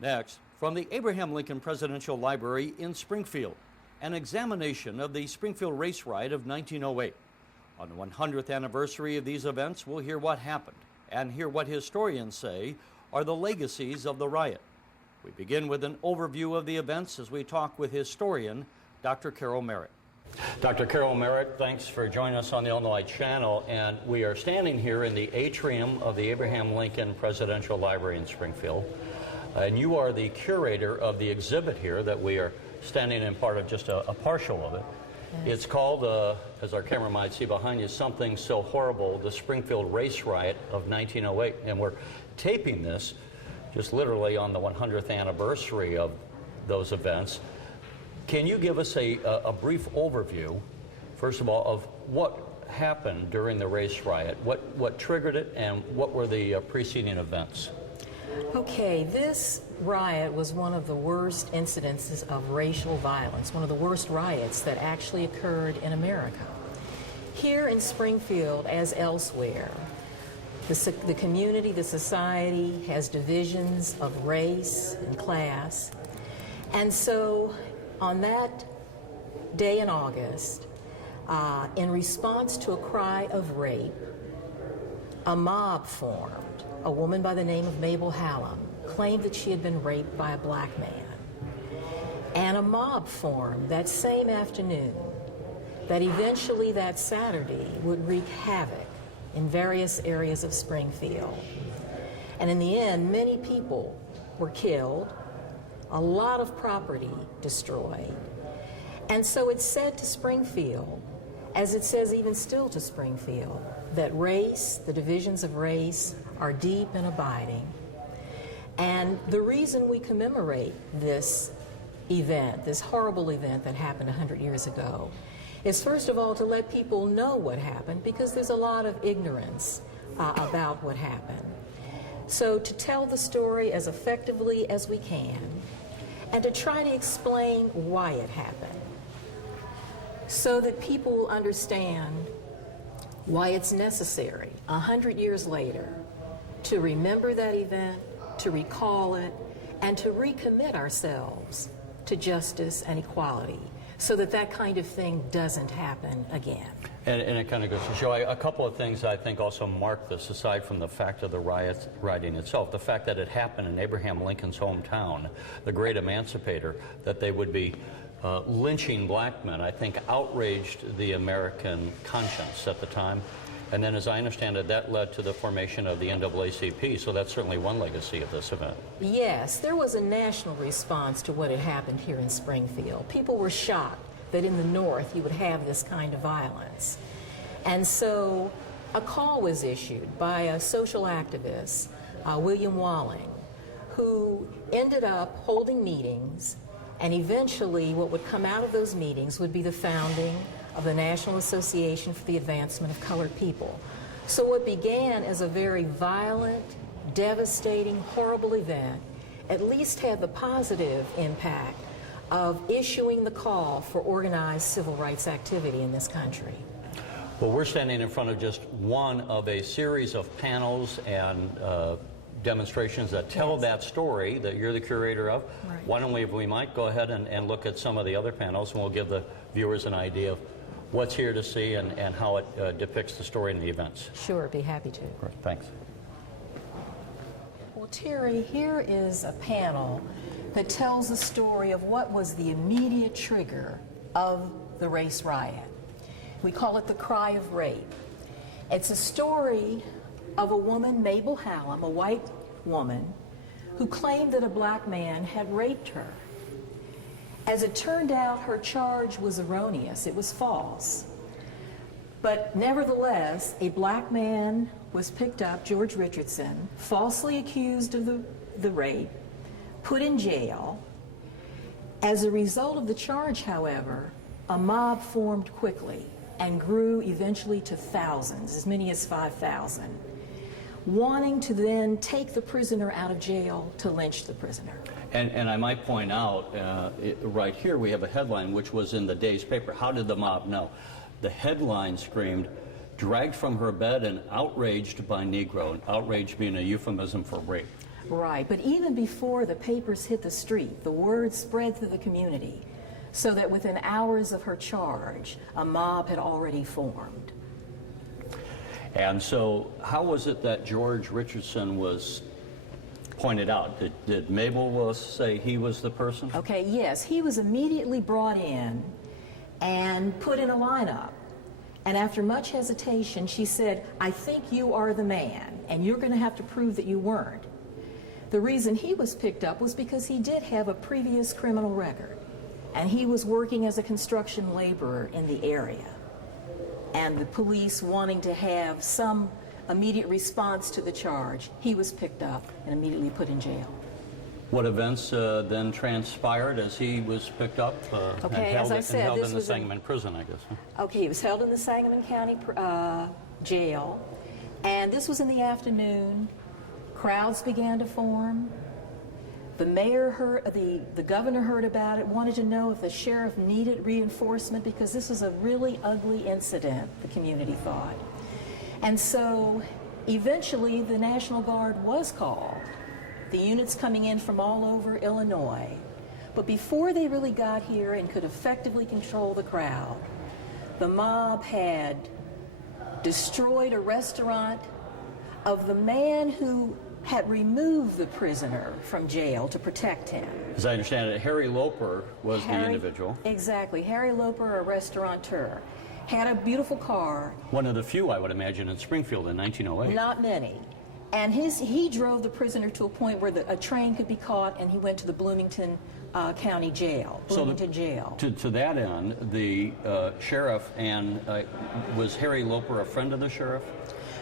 Next, from the Abraham Lincoln Presidential Library in Springfield, an examination of the Springfield race riot of 1908. On the 100th anniversary of these events, we'll hear what happened and hear what historians say are the legacies of the riot. We begin with an overview of the events as we talk with historian Dr. Carole Merritt. Dr. Carole Merritt, thanks for joining us on the Illinois Channel. And we are standing here in the atrium of the Abraham Lincoln Presidential Library in Springfield. And you are the curator of the exhibit here that we are standing in part of, just a partial of it. Yes. It's called, as our camera might see behind you, Something So Horrible, the Springfield Race Riot of 1908. And we're taping this just literally on the 100th anniversary of those events. Can you give us a brief overview, first of all, of what happened during the race riot? What triggered it, and what were the preceding events? Okay, this riot was one of the worst incidences of racial violence, one of the worst riots that actually occurred in America. Here in Springfield, as elsewhere, the community, the society has divisions of race and class. And so on that day in August, in response to a cry of rape, a mob formed. A woman by the name of Mabel Hallam claimed that she had been raped by a black man. And a mob formed that same afternoon that eventually that Saturday would wreak havoc in various areas of Springfield. And in the end, many people were killed, a lot of property destroyed. And so it said to Springfield, as it says even still to Springfield, that race, the divisions of race, are deep and abiding. And the reason we commemorate this event, this horrible event that happened 100 years ago, is first of all to let people know what happened, because there's a lot of ignorance about what happened. So to tell the story as effectively as we can, and to try to explain why it happened, so that people will understand why it's necessary 100 years later to remember that event, to recall it, and to recommit ourselves to justice and equality so that that kind of thing doesn't happen again. And it kind of goes to show a couple of things I think also mark this, aside from the fact of the rioting itself. The fact that it happened in Abraham Lincoln's hometown, the great emancipator, that they would be lynching black men, I think outraged the American conscience at the time. And then, as I understand it, that led to the formation of the NAACP, so that's certainly one legacy of this event. Yes, there was a national response to what had happened here in Springfield. People were shocked that in the North you would have this kind of violence. And so a call was issued by a social activist, William Walling, who ended up holding meetings, and eventually what would come out of those meetings would be the founding of the National Association for the Advancement of Colored People. So what began as a very violent, devastating, horrible event at least had the positive impact of issuing the call for organized civil rights activity in this country. Well, we're standing in front of just one of a series of panels and demonstrations that tell that story that you're the curator of. Right. Why don't we, if we might, go ahead and look at some of the other panels, and we'll give the viewers an idea of what's here to see and how it depicts the story in the events. Sure, be happy to. Great, thanks. Well, Terry, here is a panel that tells the story of what was the immediate trigger of the race riot. We call it the cry of rape. It's a story of a woman, Mabel Hallam, a white woman, who claimed that a black man had raped her. As it turned out, her charge was erroneous. It was false. But nevertheless, a black man was picked up, George Richardson, falsely accused of the rape, put in jail. As a result of the charge, however, a mob formed quickly and grew eventually to thousands, as many as 5,000, wanting to then take the prisoner out of jail to lynch the prisoner. And I might point out, right here we have a headline which was in the day's paper. How did the mob know? The headline screamed, "Dragged from her bed and outraged by Negro," and outraged being a euphemism for rape. Right, but even before the papers hit the street, the word spread through the community so that within hours of her charge, a mob had already formed. And so how was it that George Richardson was pointed out? Did Mabel say he was the person? Okay, yes, he was immediately brought in and put in a lineup. And after much hesitation, she said, "I think you are the man, and you're going to have to prove that you weren't." The reason he was picked up was because he did have a previous criminal record, and he was working as a construction laborer in the area. And the police wanting to have some immediate response to the charge, he was picked up and immediately put in jail. What events then transpired as he was picked up and held in the Sangamon prison, I guess? Huh? Okay, he was held in the Sangamon County jail, and this was in the afternoon. Crowds began to form. The mayor heard, the governor heard about it, wanted to know if the sheriff needed reinforcement because this was a really ugly incident, the community thought. And so eventually the National Guard was called, the units coming in from all over Illinois. But before they really got here and could effectively control the crowd, the mob had destroyed a restaurant of the man who had removed the prisoner from jail to protect him. As I understand it, Harry Loper was the individual. Exactly. Harry Loper, a restaurateur, had a beautiful car. One of the few, I would imagine, in Springfield in 1908. Not many. And he drove the prisoner to a point where a train could be caught, and he went to the Bloomington County Jail, Bloomington Jail. To that end, the sheriff was Harry Loper a friend of the sheriff?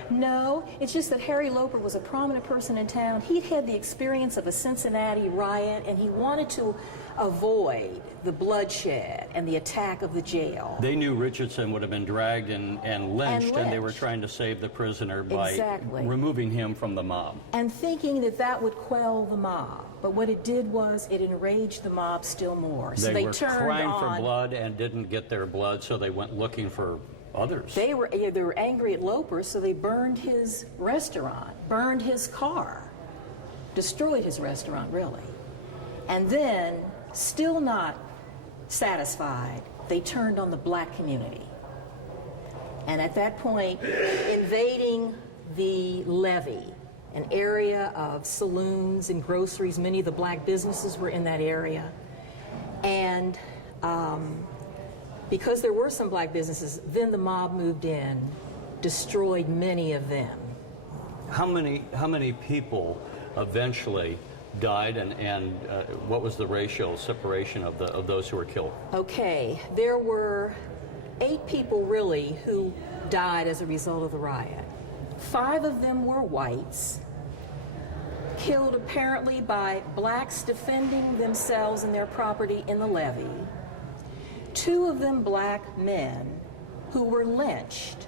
No, it's just that Harry Loper was a prominent person in town. He'd had the experience of a Cincinnati riot, and he wanted to avoid the bloodshed and the attack of the jail. They knew Richardson would have been dragged and lynched, and they were trying to save the prisoner by removing him from the mob. And thinking that that would quell the mob. But what it did was it enraged the mob still more. So they were turned crying on, for blood and didn't get their blood, so they went looking for others. They were angry at Loper, so they burned his restaurant, burned his car, destroyed his restaurant, really. And then, still not satisfied, they turned on the black community. And at that point, invading the levee, an area of saloons and groceries, many of the black businesses were in that area. And because there were some black businesses, then the mob moved in, destroyed many of them. How many people eventually died, and what was the racial separation of those who were killed? Okay, there were 8 people really who died as a result of the riot. 5 of them were whites, killed apparently by blacks defending themselves and their property in the levee. 2 of them black men who were lynched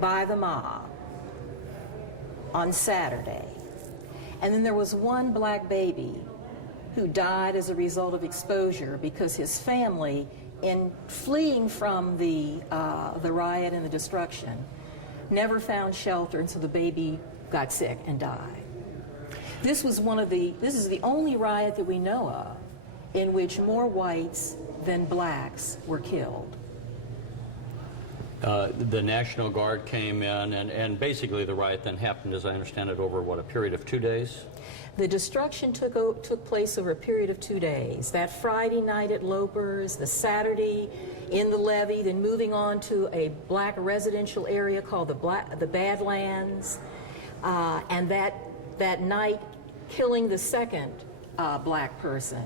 by the mob on Saturday. And then there was 1 black baby who died as a result of exposure because his family, in fleeing from the riot and the destruction, never found shelter, and so the baby got sick and died. This is the only riot that we know of in which more whites than blacks were killed. The National Guard came in, and basically the riot then happened, as I understand it, over, what, a period of 2 days? The destruction took place over a period of 2 days. That Friday night at Loper's, the Saturday in the levee, then moving on to a black residential area called the Badlands, and that night killing the second black person.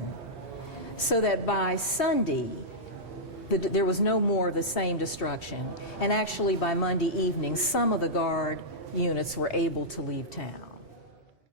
So that by Sunday, there was no more of the same destruction. And actually by Monday evening, some of the Guard units were able to leave town.